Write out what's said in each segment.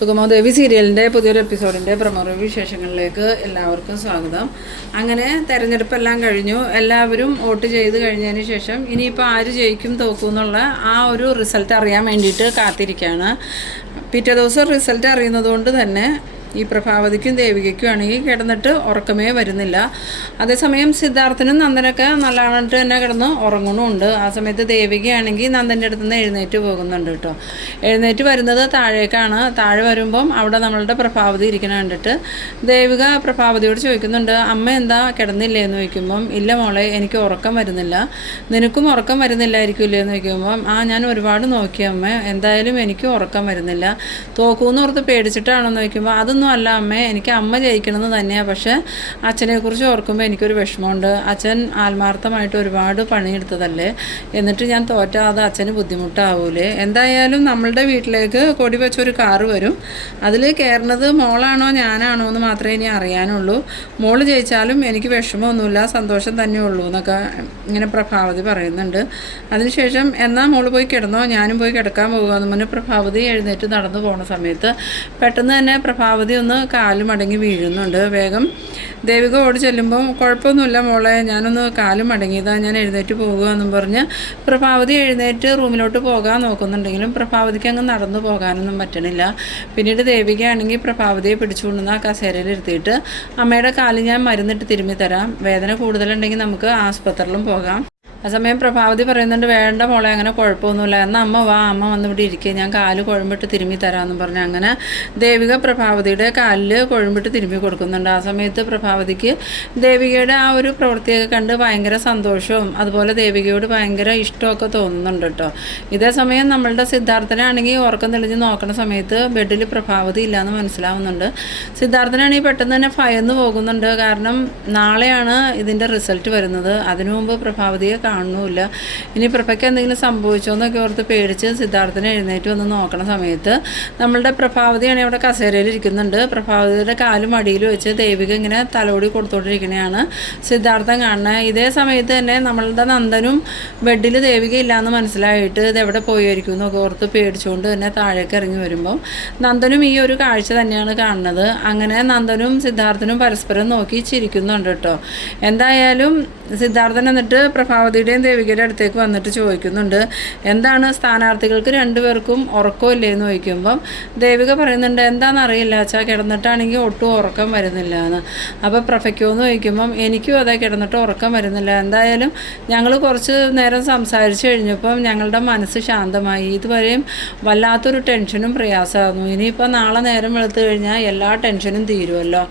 സുഗമോദേവി സീരിയലിൻ്റെ പുതിയൊരു എപ്പിസോഡിൻ്റെ promo review വിശേഷങ്ങളിലേക്ക് എല്ലാവർക്കും സ്വാഗതം. അങ്ങനെ തെരഞ്ഞെടുപ്പെല്ലാം കഴിഞ്ഞു. എല്ലാവരും വോട്ട് ചെയ്ത് കഴിഞ്ഞതിന് ശേഷം ഇനിയിപ്പോൾ ആര് ജയിക്കും തോക്കും എന്നുള്ള ആ ഒരു റിസൾട്ട് അറിയാൻ വേണ്ടിയിട്ട് കാത്തിരിക്കുകയാണ്. പിറ്റേ ദിവസം റിസൾട്ട് അറിയുന്നത് കൊണ്ട് തന്നെ ഈ പ്രഭാവതിക്കും ദേവികയ്ക്കും ആണെങ്കിൽ കിടന്നിട്ട് ഉറക്കമേ വരുന്നില്ല. അതേസമയം സിദ്ധാർത്ഥനും നന്ദനൊക്കെ നല്ലതായിട്ട് തന്നെ കിടന്ന് ഉറങ്ങണമുണ്ട്. ആ സമയത്ത് ദേവികയാണെങ്കിൽ നന്ദൻ്റെ അടുത്ത് നിന്ന് എഴുന്നേറ്റ് പോകുന്നുണ്ട് കേട്ടോ. എഴുന്നേറ്റ് വരുന്നത് താഴേക്കാണ്. താഴെ വരുമ്പം അവിടെ നമ്മളുടെ പ്രഭാവതി ഇരിക്കണ കണ്ടിട്ട് ദേവിക പ്രഭാവതിയോട് ചോദിക്കുന്നുണ്ട്, അമ്മ എന്താ കിടന്നില്ലേ എന്ന് ചോദിക്കുമ്പം, ഇല്ല മോളെ, എനിക്ക് ഉറക്കം വരുന്നില്ല. നിനക്കും ഉറക്കം വരുന്നില്ലായിരിക്കില്ലേ എന്ന് ചോദിക്കുമ്പം, ഞാൻ ഒരുപാട് നോക്കി അമ്മ, എന്തായാലും എനിക്കും ഉറക്കം വരുന്നില്ല. തോക്കൂന്ന് ഓർത്ത് പേടിച്ചിട്ടാണെന്ന് ചോദിക്കുമ്പോൾ, അതൊന്നും അല്ല അമ്മേ, എനിക്ക് അമ്മ ജയിക്കണമെന്ന് തന്നെയാണ്. പക്ഷേ അച്ഛനെക്കുറിച്ച് ഓർക്കുമ്പോൾ എനിക്കൊരു വിഷമമുണ്ട്. അച്ഛൻ ആത്മാർത്ഥമായിട്ട് ഒരുപാട് പണിയെടുത്തതല്ലേ, എന്നിട്ട് ഞാൻ തോറ്റാൽ അത് അച്ഛന് ബുദ്ധിമുട്ടാവൂലേ. എന്തായാലും നമ്മളുടെ വീട്ടിലേക്ക് കൊടി വെച്ചൊരു കാറ് വരും. അതിൽ കയറുന്നത് മോളാണോ ഞാനാണോ എന്ന് മാത്രമേ ഇനി അറിയാനുള്ളൂ. മോള് ജയിച്ചാലും എനിക്ക് വിഷമമൊന്നുമില്ല, സന്തോഷം തന്നെ ഉള്ളൂ എന്നൊക്കെ ഇങ്ങനെ പ്രഭാവതി പറയുന്നുണ്ട്. അതിനുശേഷം എന്നാൽ മോള് പോയി കിടന്നോ, ഞാനും പോയി കിടക്കാൻ പോകുകയെന്ന് പറഞ്ഞ് പ്രഭാവതി എഴുന്നേറ്റ് നടന്നു പോകുന്ന സമയത്ത് പെട്ടെന്ന് തന്നെ പ്രഭാവതി ഒന്ന് കാല് മടങ്ങി വീഴുന്നുണ്ട്. വേഗം ദേവിക ഓടി ചെല്ലുമ്പോൾ, കുഴപ്പമൊന്നുമില്ല മോളെ, ഞാനൊന്ന് കാല് മടങ്ങിയതാ, ഞാൻ എഴുന്നേറ്റ് പോകുക എന്നും പറഞ്ഞ് പ്രഭാവതി എഴുന്നേറ്റ് റൂമിലോട്ട് പോകാൻ നോക്കുന്നുണ്ടെങ്കിലും പ്രഭാവതിക്ക് അങ്ങ് നടന്നു പോകാനൊന്നും പറ്റണില്ല. പിന്നീട് ദേവികയാണെങ്കിൽ പ്രഭാവതിയെ പിടിച്ചുകൊണ്ടുവന്ന് ആ കസേരയിൽ ഇരുത്തിയിട്ട്, അമ്മയുടെ കാല് ഞാൻ മരുന്നിട്ട് തിരുമ്മി തരാം, വേദന കൂടുതലുണ്ടെങ്കിൽ നമുക്ക് ആസ്പത്രിയിലും പോകാം. ആ സമയം പ്രഭാവതി പറയുന്നുണ്ട്, വേണ്ട മോളെ, അങ്ങനെ കുഴപ്പമൊന്നുമില്ല, എന്നാൽ അമ്മ വാ, അമ്മ വന്നിവിടെ ഇരിക്കുക, ഞാൻ കാല് കുഴമ്പിട്ട് തിരുമ്മി തരാമെന്ന് പറഞ്ഞ് അങ്ങനെ ദേവിക പ്രഭാവതിയുടെ കാലിൽ കുഴമ്പിട്ട് തിരുമ്മി കൊടുക്കുന്നുണ്ട്. ആ സമയത്ത് പ്രഭാവതിക്ക് ദേവികയുടെ ആ ഒരു പ്രവൃത്തിയൊക്കെ കണ്ട് ഭയങ്കര സന്തോഷവും അതുപോലെ ദേവികയോട് ഭയങ്കര ഇഷ്ടമൊക്കെ തോന്നുന്നുണ്ട് കേട്ടോ. ഇതേ സമയം നമ്മളുടെ സിദ്ധാർത്ഥനാണെങ്കിൽ ഉറക്കം തെളിഞ്ഞ് നോക്കുന്ന സമയത്ത് ബെഡിൽ പ്രഭാവതി ഇല്ലയെന്ന് മനസ്സിലാവുന്നുണ്ട്. സിദ്ധാർത്ഥനാണെങ്കിൽ പെട്ടെന്ന് തന്നെ ഭയന്ന് പോകുന്നുണ്ട്. കാരണം നാളെയാണ് ഇതിൻ്റെ റിസൾട്ട് വരുന്നത്. അതിനു മുമ്പ് പ്രഭാവതിയെ കാണുന്നില്ല. ഇനി പ്രഭയ്ക്ക് എന്തെങ്കിലും സംഭവിച്ചോ എന്നൊക്കെ ഓർത്ത് പേടിച്ച് സിദ്ധാർത്ഥനെ എഴുന്നേറ്റ് വന്ന് നോക്കണ സമയത്ത് നമ്മളുടെ പ്രഭാവതിയാണെങ്കിൽ അവിടെ കസേരയിൽ ഇരിക്കുന്നുണ്ട്. പ്രഭാവതിയുടെ കാലും അടിയിൽ വെച്ച് ദേവിക ഇങ്ങനെ തലോടി കൊടുത്തോണ്ടിരിക്കണയാണ് സിദ്ധാർത്ഥൻ കാണുന്നത്. ഇതേ സമയത്ത് തന്നെ നമ്മളുടെ നന്ദനും ബെഡിൽ ദേവിക ഇല്ലയെന്ന് മനസ്സിലായിട്ട് ഇതെവിടെ പോയിരിക്കും എന്നൊക്കെ ഓർത്ത് പേടിച്ചുകൊണ്ട് തന്നെ താഴേക്ക് ഇറങ്ങി വരുമ്പം നന്ദനും ഈ ഒരു കാഴ്ച തന്നെയാണ് കാണുന്നത്. അങ്ങനെ നന്ദനും സിദ്ധാർത്ഥനും പരസ്പരം നോക്കി ചിരിക്കുന്നുണ്ട് കേട്ടോ. എന്തായാലും സിദ്ധാർത്ഥൻ എന്നിട്ട് പ്രഭാവതിയുടെയും ദേവികയുടെ അടുത്തേക്ക് വന്നിട്ട് ചോദിക്കുന്നുണ്ട്, എന്താണ് സ്ഥാനാർത്ഥികൾക്ക് രണ്ടുപേർക്കും ഉറക്കമില്ലേ എന്ന് ചോദിക്കുമ്പം ദേവിക പറയുന്നുണ്ട്, എന്താണെന്നറിയില്ല അച്ഛാ, കിടന്നിട്ടാണെങ്കിൽ ഒട്ടും ഉറക്കം വരുന്നില്ല എന്ന്. അപ്പോൾ പ്രഭയ്ക്കോ എന്ന് ചോദിക്കുമ്പം, എനിക്കും അതെ, കിടന്നിട്ട് ഉറക്കം വരുന്നില്ല. എന്തായാലും ഞങ്ങൾ കുറച്ച് നേരം സംസാരിച്ച് കഴിഞ്ഞപ്പം ഞങ്ങളുടെ മനസ്സ് ശാന്തമായി. ഇതുവരെയും വല്ലാത്തൊരു ടെൻഷനും പ്രയാസമായിരുന്നു. ഇനിയിപ്പോൾ നാളെ നേരം വെളുത്തു കഴിഞ്ഞാൽ എല്ലാ ടെൻഷനും തീരുമല്ലോ.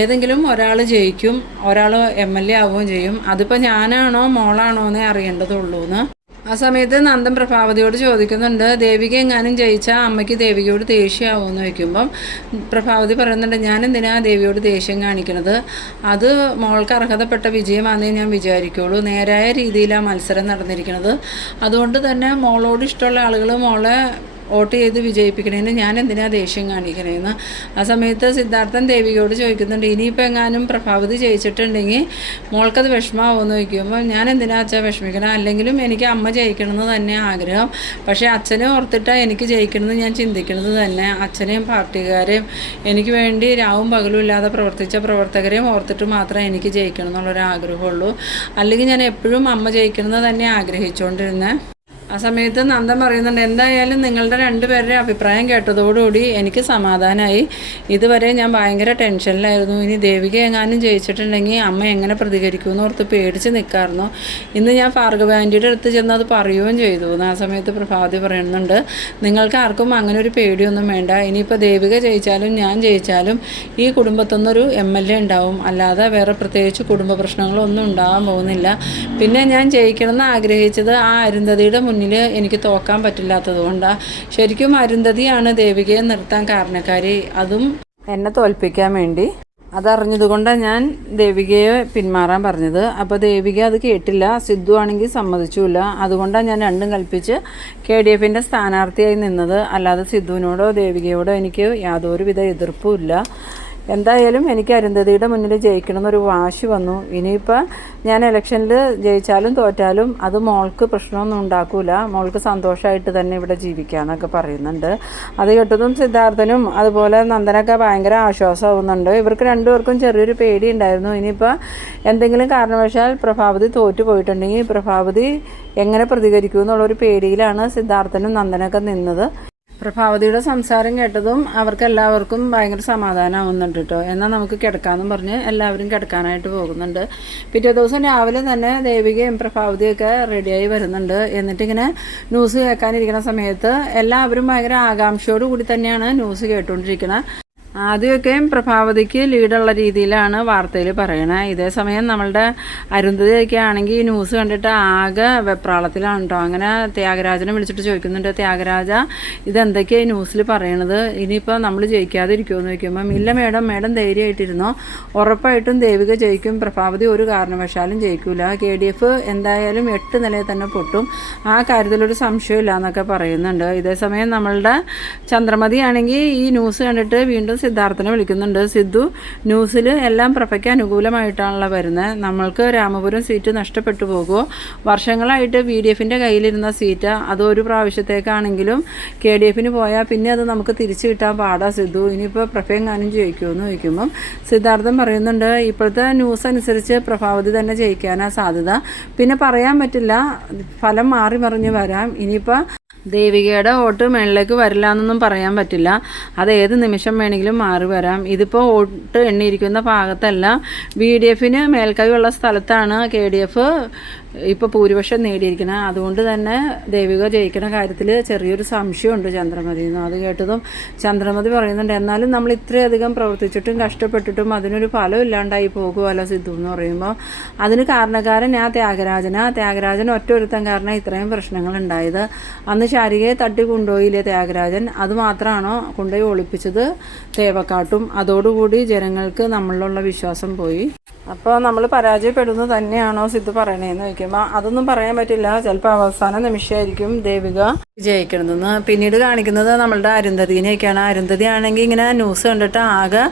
ഏതെങ്കിലും ഒരാൾ ജയിക്കും, ഒരാൾ MLA ആവുകയും ചെയ്യും. അതിപ്പോൾ ഞാനാണോ മോളാണോ എന്നേ അറിയേണ്ടതുള്ളൂ എന്ന്. ആ സമയത്ത് നന്ദൻ പ്രഭാവതിയോട് ചോദിക്കുന്നുണ്ട്, ദേവിക എങ്ങാനും ജയിച്ചാൽ അമ്മയ്ക്ക് ദേവികയോട് ദേഷ്യമാവുമെന്ന് വയ്ക്കുമ്പം പ്രഭാവതി പറയുന്നുണ്ട്, ഞാൻ എന്തിനാ ദേവിയോട് ദേഷ്യം കാണിക്കണത്, അത് മോൾക്ക് അർഹതപ്പെട്ട വിജയമാണെന്നേ ഞാൻ വിചാരിക്കുള്ളൂ. നേരായ രീതിയിലാണ് മത്സരം നടന്നിരിക്കുന്നത്. അതുകൊണ്ട് തന്നെ മോളോട് ഇഷ്ടമുള്ള ആളുകൾ മോളെ വോട്ട് ചെയ്ത് വിജയിപ്പിക്കണേന് ഞാൻ എന്തിനാ ദേഷ്യം കാണിക്കണേന്ന്. ആ സമയത്ത് സിദ്ധാർത്ഥൻ ദേവികയോട് ചോദിക്കുന്നുണ്ട്, ഇനിയിപ്പോൾ എങ്ങാനും പ്രഭാവതി ജയിച്ചിട്ടുണ്ടെങ്കിൽ മോൾക്കത് വിഷമമാവുമെന്ന് ചോദിക്കുമ്പോൾ, ഞാൻ എന്തിനാ അച്ഛാ വിഷമിക്കണം, അല്ലെങ്കിലും എനിക്ക് അമ്മ ജയിക്കണമെന്ന് തന്നെ ആഗ്രഹം. പക്ഷേ അച്ഛനെ ഓർത്തിട്ടാണ് എനിക്ക് ജയിക്കണമെന്ന് ഞാൻ ചിന്തിക്കുന്നത് തന്നെ. അച്ഛനെയും പാർട്ടിക്കാരെയും എനിക്ക് വേണ്ടി രാവും പകലും ഇല്ലാതെ പ്രവർത്തിച്ച പ്രവർത്തകരെയും ഓർത്തിട്ട് മാത്രമേ എനിക്ക് ജയിക്കണം എന്നുള്ളൊരാഗ്രഹമുള്ളൂ. അല്ലെങ്കിൽ ഞാൻ എപ്പോഴും അമ്മ ജയിക്കണമെന്ന് തന്നെ ആഗ്രഹിച്ചുകൊണ്ടിരുന്നത്. ആ സമയത്ത് നന്ദൻ പറയുന്നുണ്ട്, എന്തായാലും നിങ്ങളുടെ രണ്ടുപേരുടെ അഭിപ്രായം കേട്ടതോടുകൂടി എനിക്ക് സമാധാനമായി. ഇതുവരെ ഞാൻ ഭയങ്കര ടെൻഷനിലായിരുന്നു. ഇനി ദേവിക എങ്ങാനും ജയിച്ചിട്ടുണ്ടെങ്കിൽ അമ്മ എങ്ങനെ പ്രതികരിക്കുമെന്ന് ഓർത്ത് പേടിച്ച് നിൽക്കാമായിരുന്നു. ഇന്ന് ഞാൻ ഭാർഗവ ആൻറ്റിയുടെ അടുത്ത് ചെന്ന് അത് പറയുകയും ചെയ്തു. ആ സമയത്ത് പ്രഭാവതി പറയുന്നുണ്ട്, നിങ്ങൾക്ക് ആർക്കും അങ്ങനെ ഒരു പേടിയൊന്നും വേണ്ട. ഇനിയിപ്പോൾ ദേവിക ജയിച്ചാലും ഞാൻ ജയിച്ചാലും ഈ കുടുംബത്തുനിന്നൊരു MLA ഉണ്ടാവും, അല്ലാതെ വേറെ പ്രത്യേകിച്ച് കുടുംബ പ്രശ്നങ്ങളൊന്നും ഉണ്ടാകാൻ പോകുന്നില്ല. പിന്നെ ഞാൻ ജയിക്കണമെന്ന് ആഗ്രഹിച്ചത് ആ അരുന്ധതിയുടെ മുന്നിൽ എനിക്ക് തോക്കാൻ പറ്റില്ലാത്തത് കൊണ്ടാണ്. ശരിക്കും അരുന്ധതിയാണ് ദേവികയെ നിർത്താൻ കാരണക്കാരി, അതും എന്നെ തോൽപ്പിക്കാൻ വേണ്ടി. അതറിഞ്ഞതുകൊണ്ടാണ് ഞാൻ ദേവികയെ പിന്മാറാൻ പറഞ്ഞത്. അപ്പോൾ ദേവിക അത് കേട്ടില്ല, സിദ്ധു ആണെങ്കിൽ സമ്മതിച്ചില്ല. അതുകൊണ്ടാണ് ഞാൻ രണ്ടും കൽപ്പിച്ച് KDFൻ്റെ സ്ഥാനാർത്ഥിയായി നിന്നത്. അല്ലാതെ സിദ്ധുവിനോടോ ദേവികയോടോ എനിക്ക് യാതൊരുവിധ എതിർപ്പുമില്ല. എന്തായാലും എനിക്ക് അരുന്ധതിയുടെ മുന്നിൽ ജയിക്കണം എന്നൊരു വാശി വന്നു. ഇനിയിപ്പോൾ ഞാൻ ഇലക്ഷനിൽ ജയിച്ചാലും തോറ്റാലും അത് മോൾക്ക് പ്രശ്നമൊന്നും ഉണ്ടാക്കില്ല, മോൾക്ക് സന്തോഷമായിട്ട് തന്നെ ഇവിടെ ജീവിക്കാമെന്നൊക്കെ പറയുന്നുണ്ട്. അത് കേട്ടതും സിദ്ധാർത്ഥനും അതുപോലെ നന്ദനൊക്കെ ഭയങ്കര ആശ്വാസമാവുന്നുണ്ട്. ഇവർക്ക് രണ്ടുപേർക്കും ചെറിയൊരു പേടി ഉണ്ടായിരുന്നു. ഇനിയിപ്പോൾ എന്തെങ്കിലും കാരണവശാൽ പ്രഭാവതി തോറ്റു പോയിട്ടുണ്ടെങ്കിൽ പ്രഭാവതി എങ്ങനെ പ്രതികരിക്കും എന്നുള്ളൊരു പേടിയിലാണ് സിദ്ധാർത്ഥനും നന്ദനൊക്കെ നിന്നത്. പ്രഭാവതിയുടെ സംസാരം കേട്ടതും അവർക്കെല്ലാവർക്കും ഭയങ്കര സമാധാനമാവുന്നുണ്ട് കേട്ടോ. എന്നാൽ നമുക്ക് കിടക്കാമെന്നും പറഞ്ഞ് എല്ലാവരും കിടക്കാനായിട്ട് പോകുന്നുണ്ട്. പിറ്റേ ദിവസം രാവിലെ തന്നെ ദേവികയും പ്രഭാവതിയൊക്കെ റെഡിയായി വരുന്നുണ്ട്. എന്നിട്ടിങ്ങനെ ന്യൂസ് കേൾക്കാനിരിക്കുന്ന സമയത്ത് എല്ലാവരും ഭയങ്കര ആകാംക്ഷയോട് കൂടി തന്നെയാണ് ന്യൂസ് കേട്ടുകൊണ്ടിരിക്കുന്നത്. ആദ്യമൊക്കെ പ്രഭാവതിക്ക് ലീഡുള്ള രീതിയിലാണ് വാർത്തയിൽ പറയണത്. ഇതേ സമയം നമ്മളുടെ അരുന്ധതിയൊക്കെ ആണെങ്കിൽ ഈ ന്യൂസ് കണ്ടിട്ട് ആകെ വെപ്രാളത്തിലാണ് കേട്ടോ. അങ്ങനെ ത്യാഗരാജനെ വിളിച്ചിട്ട് ചോദിക്കുന്നുണ്ട്, ത്യാഗരാജ ഇതെന്തൊക്കെയാണ് ഈ ന്യൂസിൽ പറയണത്, ഇനിയിപ്പോൾ നമ്മൾ ജയിക്കാതിരിക്കുമോ എന്ന് ചോദിക്കുമ്പം ഇല്ല മേഡം, മേഡം ധൈര്യമായിട്ടിരുന്നോ, ഉറപ്പായിട്ടും ദേവിക ജയിക്കും, പ്രഭാവതി ഒരു കാരണവശാലും ജയിക്കില്ല, KDF എന്തായാലും 8 നിലയിൽ തന്നെ പൊട്ടും, ആ കാര്യത്തിലൊരു സംശയമില്ല എന്നൊക്കെ പറയുന്നുണ്ട്. ഇതേസമയം നമ്മളുടെ ചന്ദ്രമതി ആണെങ്കിൽ ഈ ന്യൂസ് കണ്ടിട്ട് വീണ്ടും സിദ്ധാർത്ഥനെ വിളിക്കുന്നുണ്ട്. സിദ്ധു, ന്യൂസിൽ എല്ലാം പ്രഭയ്ക്ക് അനുകൂലമായിട്ടാണല്ലോ വരുന്നത്, നമ്മൾക്ക് രാമപുരം സീറ്റ് നഷ്ടപ്പെട്ടു പോകുമോ, വർഷങ്ങളായിട്ട് VDFൻ്റെ കയ്യിലിരുന്ന സീറ്റ് അത് ഒരു പ്രാവശ്യത്തേക്കാണെങ്കിലും KDFന് പോയാൽ പിന്നെ അത് നമുക്ക് തിരിച്ചു കിട്ടാൻ പാടാ സിദ്ധു, ഇനിയിപ്പോൾ പ്രഭയെങ്ങാനും ജയിക്കുമെന്ന് ചോദിക്കുമ്പം സിദ്ധാർത്ഥൻ പറയുന്നുണ്ട്, ഇപ്പോഴത്തെ ന്യൂസ് അനുസരിച്ച് പ്രഭാവതി തന്നെ ജയിക്കാനാണ് സാധ്യത, പിന്നെ പറയാൻ പറ്റില്ല, ഫലം മാറി മറിഞ്ഞ് വരാം, ഇനിയിപ്പോൾ ദേവികയുടെ വോട്ട് മേളിലേക്ക് വരില്ല എന്നൊന്നും പറയാൻ പറ്റില്ല, അത് ഏത് നിമിഷം വേണമെങ്കിലും മാറി വരാം. ഇതിപ്പോൾ വോട്ട് എണ്ണിയിരിക്കുന്ന ഭാഗത്തല്ല, VDFന് മേൽക്കൈയുള്ള സ്ഥലത്താണ് KDF ഇപ്പോൾ ഭൂരിപക്ഷം നേടിയിരിക്കുന്നത്. അതുകൊണ്ട് തന്നെ ദേവിക ജയിക്കുന്ന കാര്യത്തിൽ ചെറിയൊരു സംശയമുണ്ട് ചന്ദ്രമതിയെന്ന്. അത് കേട്ടതും ചന്ദ്രമതി പറയുന്നുണ്ട്, എന്നാലും നമ്മൾ ഇത്രയധികം പ്രവർത്തിച്ചിട്ടും കഷ്ടപ്പെട്ടിട്ടും അതിനൊരു ഫലം ഇല്ലാണ്ടായി പോകുമല്ലോ സിദ്ധു എന്ന് പറയുമ്പോൾ അതിന് കാരണക്കാരൻ ഞാൻ ത്യാഗരാജൻ ഒറ്റ ഒരുത്തൻ കാരണം ഇത്രയും പ്രശ്നങ്ങൾ ഉണ്ടായത്. അന്ന് ശാരികയെ തട്ടി കൊണ്ടുപോയില്ലേ ത്യാഗരാജൻ, അതുമാത്രമാണോ കൊണ്ടുപോയി ഒളിപ്പിച്ചത് തേവക്കാട്ടും, അതോടുകൂടി ജനങ്ങൾക്ക് നമ്മളിലുള്ള വിശ്വാസം പോയി, അപ്പോൾ നമ്മൾ പരാജയപ്പെടുന്നത് തന്നെയാണോ സിദ്ധു പറയണേന്ന് ചോദിക്കുമ്പോൾ അതൊന്നും പറയാൻ പറ്റില്ല, ചിലപ്പോൾ അവസാന നിമിഷമായിരിക്കും ദേവിക ജയിക്കണമെന്ന്. പിന്നീട് കാണിക്കുന്നത് നമ്മളുടെ അരുന്ധതിനെയൊക്കെയാണ്. അരുന്ധതി ആണെങ്കിൽ ഇങ്ങനെ ന്യൂസ് കണ്ടിട്ട് ആകെ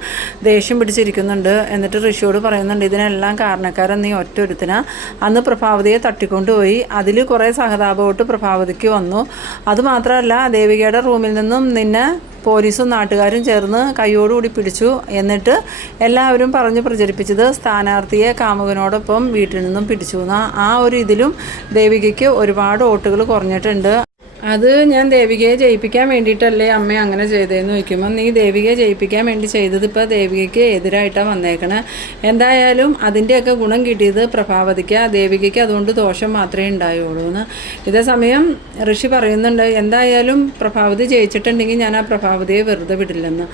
ദേഷ്യം പിടിച്ചിരിക്കുന്നുണ്ട്. എന്നിട്ട് ഋഷിയോട് പറയുന്നുണ്ട്, ഇതിനെല്ലാം കാരണക്കാരൻ നീ ഒറ്റ ഒരുത്തിനാ, അന്ന് പ്രഭാവതിയെ തട്ടിക്കൊണ്ടുപോയി, അതിൽ കുറേ സഹതാപമായിട്ട് പ്രഭാവതിക്ക് വന്നു, അതുമാത്രമല്ല ദേവികയുടെ റൂമിൽ നിന്നും നിന്നെ പോലീസും നാട്ടുകാരും ചേർന്ന് കൈയോടുകൂടി പിടിച്ചു, എന്നിട്ട് എല്ലാവരും പറഞ്ഞ് പ്രചരിപ്പിച്ചത് സ്ഥാനാർത്ഥിയെ കാമുകനോടൊപ്പം വീട്ടിൽ നിന്നും പിടിച്ചു എന്ന ആ ഒരു ഇതിലും ദേവികയ്ക്ക് ഒരുപാട് വോട്ടുകൾ കുറഞ്ഞിട്ടുണ്ട്. അത് ഞാൻ ദേവികയെ ജയിപ്പിക്കാൻ വേണ്ടിയിട്ടല്ലേ അമ്മ അങ്ങനെ ചെയ്തതെന്ന് ചോദിക്കുമ്പോൾ നീ ദേവികയെ ജയിപ്പിക്കാൻ വേണ്ടി ചെയ്തത് ഇപ്പോൾ ദേവികയ്ക്ക് എതിരായിട്ടാണ് വന്നേക്കണേ, എന്തായാലും അതിൻ്റെയൊക്കെ ഗുണം കിട്ടിയത് പ്രഭാവതിക്ക്, ദേവികയ്ക്ക് അതുകൊണ്ട് ദോഷം മാത്രമേ ഉണ്ടായുള്ളൂ എന്ന്. ഇതേസമയം ഋഷി പറയുന്നുണ്ട്, എന്തായാലും പ്രഭാവതി ജയിച്ചിട്ടുണ്ടെങ്കിൽ ഞാൻ ആ പ്രഭാവതിയെ വെറുതെ വിടില്ലെന്ന്.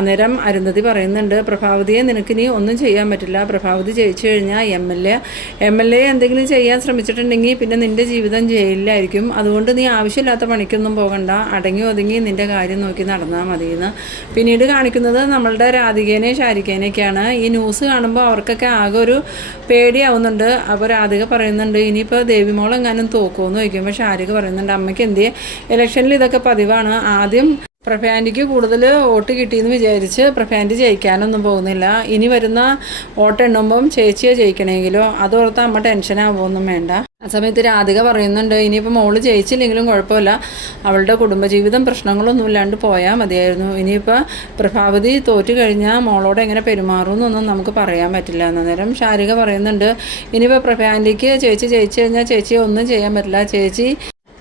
അന്നേരം അരുന്ധതി പറയുന്നുണ്ട്, പ്രഭാവതിയെ നിനക്കിനി ഒന്നും ചെയ്യാൻ പറ്റില്ല, പ്രഭാവതി ജയിച്ചു കഴിഞ്ഞാൽ MLA എന്തെങ്കിലും ചെയ്യാൻ ശ്രമിച്ചിട്ടുണ്ടെങ്കിൽ പിന്നെ നിൻ്റെ ജീവിതം ജയിലിലായിരിക്കും, അതുകൊണ്ട് നീ ആവശ്യമില്ലാത്ത പണിക്കൊന്നും പോകണ്ട, അടങ്ങി ഒതുങ്ങി നിൻ്റെ കാര്യം നോക്കി നടന്നാൽ മതിയെന്ന്. പിന്നീട് കാണിക്കുന്നത് നമ്മളുടെ രാധികേനെയും ശാരികേനെയൊക്കെയാണ്. ഈ ന്യൂസ് കാണുമ്പോൾ അവർക്കൊക്കെ ആകെ ഒരു പേടിയാവുന്നുണ്ട്. അപ്പോൾ രാധിക പറയുന്നുണ്ട്, ഇനിയിപ്പോൾ ദേവിമോൾ എങ്ങാനും തോക്കുമെന്ന് ചോദിക്കുമ്പോൾ ശാരിക പറയുന്നുണ്ട്, അമ്മയ്ക്ക് എന്തിയെ, ഇലക്ഷനിൽ ഇതൊക്കെ പതിവാണ്, ആദ്യം പ്രഭയാൻ്റിക്ക് കൂടുതൽ വോട്ട് കിട്ടിയെന്ന് വിചാരിച്ച് പ്രഭയാൻ്റി ജയിക്കാനൊന്നും പോകുന്നില്ല, ഇനി വരുന്ന വോട്ട് എണ്ണുമ്പം ചേച്ചിയെ ജയിക്കണമെങ്കിലോ അതോർത്ത് അമ്മ ടെൻഷനാവുമൊന്നും വേണ്ട. ആ സമയത്ത് രാധിക പറയുന്നുണ്ട്, ഇനിയിപ്പോൾ മോള് ജയിച്ചില്ലെങ്കിലും കുഴപ്പമില്ല, അവളുടെ കുടുംബജീവിതം പ്രശ്നങ്ങളൊന്നും ഇല്ലാണ്ട് പോയാൽ മതിയായിരുന്നു, ഇനിയിപ്പോൾ പ്രഭാവതി തോറ്റു കഴിഞ്ഞാൽ മോളോട് എങ്ങനെ പെരുമാറുമെന്നൊന്നും നമുക്ക് പറയാൻ പറ്റില്ല. അന്നേരം ശാരിക പറയുന്നുണ്ട്, ഇനിയിപ്പോൾ പ്രഭയാൻ്റിക്ക് ചേച്ചി ജയിച്ചു കഴിഞ്ഞാൽ ചേച്ചിയെ ഒന്നും ചെയ്യാൻ പറ്റില്ല, ചേച്ചി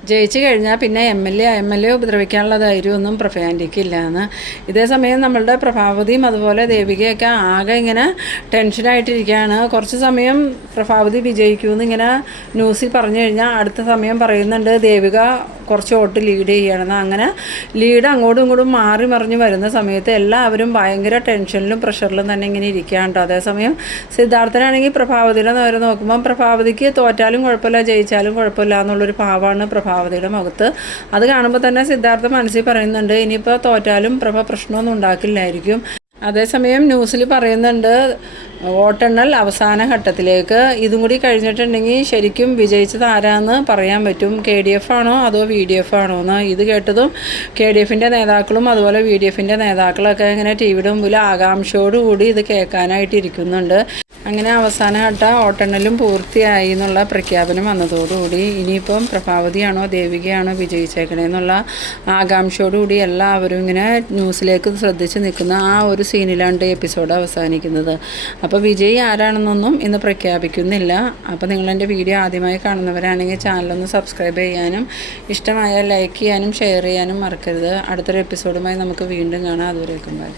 ജയിച്ചു കഴിഞ്ഞാൽ പിന്നെ MLA ഉപദ്രവിക്കാനുള്ള ധൈര്യമൊന്നും പ്രഭയാൻ്റിക്ക് ഇല്ലയെന്ന്. ഇതേസമയം നമ്മളുടെ പ്രഭാവതിയും അതുപോലെ ദേവികയൊക്കെ ആകെ ഇങ്ങനെ ടെൻഷനായിട്ടിരിക്കുകയാണ്. കുറച്ച് സമയം പ്രഭാവതി വിജയിക്കുമെന്ന് ഇങ്ങനെ ന്യൂസിൽ പറഞ്ഞു കഴിഞ്ഞാൽ അടുത്ത സമയം പറയുന്നുണ്ട് ദേവിക കുറച്ച് വോട്ട് ലീഡ് ചെയ്യണമെന്ന്. അങ്ങനെ ലീഡ് അങ്ങോട്ടും ഇങ്ങോട്ടും മാറി മറിഞ്ഞ് വരുന്ന സമയത്ത് എല്ലാവരും ഭയങ്കര ടെൻഷനിലും പ്രഷറിലും തന്നെ ഇങ്ങനെ ഇരിക്കുകയാണ് കേട്ടോ. അതേസമയം സിദ്ധാർത്ഥനാണെങ്കിൽ പ്രഭാവതിയുടെ നേരെ നോക്കുമ്പം പ്രഭാവതിക്ക് തോറ്റാലും കുഴപ്പമില്ല ജയിച്ചാലും കുഴപ്പമില്ല എന്നുള്ളൊരു ഭാവമാണ് പ്രഭാവതിയുടെ മുഖത്ത്. അത് കാണുമ്പോൾ തന്നെ സിദ്ധാർത്ഥ മനസ്സിൽ പറയുന്നുണ്ട്, ഇനിയിപ്പോൾ തോറ്റാലും പ്രഭ പ്രശ്നമൊന്നും ഉണ്ടാക്കില്ലായിരിക്കും, അതേസമയം ന്യൂസിൽ പറയുന്നുണ്ട് വോട്ടെണ്ണൽ അവസാന ഘട്ടത്തിലേക്ക്. ഇതും കൂടി കഴിഞ്ഞിട്ടുണ്ടെങ്കിൽ ശരിക്കും വിജയിച്ചത് ആരാന്ന് പറയാൻ പറ്റും. KDF ആണോ അതോ VDF ആണോ എന്ന്. ഇത് കേട്ടതും KDFിൻ്റെ നേതാക്കളും അതുപോലെ VDFിൻ്റെ നേതാക്കളൊക്കെ ഇങ്ങനെ TVയുടെ മുമ്പിൽ ആകാംക്ഷയോടുകൂടി ഇത് കേൾക്കാനായിട്ടിരിക്കുന്നുണ്ട്. അങ്ങനെ അവസാനഘട്ട വോട്ടെണ്ണലും പൂർത്തിയായി എന്നുള്ള പ്രഖ്യാപനം വന്നതോടുകൂടി ഇനിയിപ്പം പ്രഭാവതിയാണോ ദേവികയാണോ വിജയിച്ചേക്കണേന്നുള്ള ആകാംക്ഷയോടുകൂടി എല്ലാവരും ഇങ്ങനെ ന്യൂസിലേക്ക് ശ്രദ്ധിച്ച് നിൽക്കുന്ന ആ ഒരു സീനിലാണ് എപ്പിസോഡ് അവസാനിക്കുന്നത്. അപ്പോൾ വിജയി ആരാണെന്നൊന്നും ഇന്ന് പ്രഖ്യാപിക്കുന്നില്ല. അപ്പോൾ നിങ്ങളെൻ്റെ വീഡിയോ ആദ്യമായി കാണുന്നവരാണെങ്കിൽ ചാനലൊന്ന് സബ്സ്ക്രൈബ് ചെയ്യാനും ഇഷ്ടമായാൽ ലൈക്ക് ചെയ്യാനും ഷെയർ ചെയ്യാനും മറക്കരുത്. അടുത്തൊരു എപ്പിസോഡുമായി നമുക്ക് വീണ്ടും കാണാം. അതുവരേക്കും ബൈ.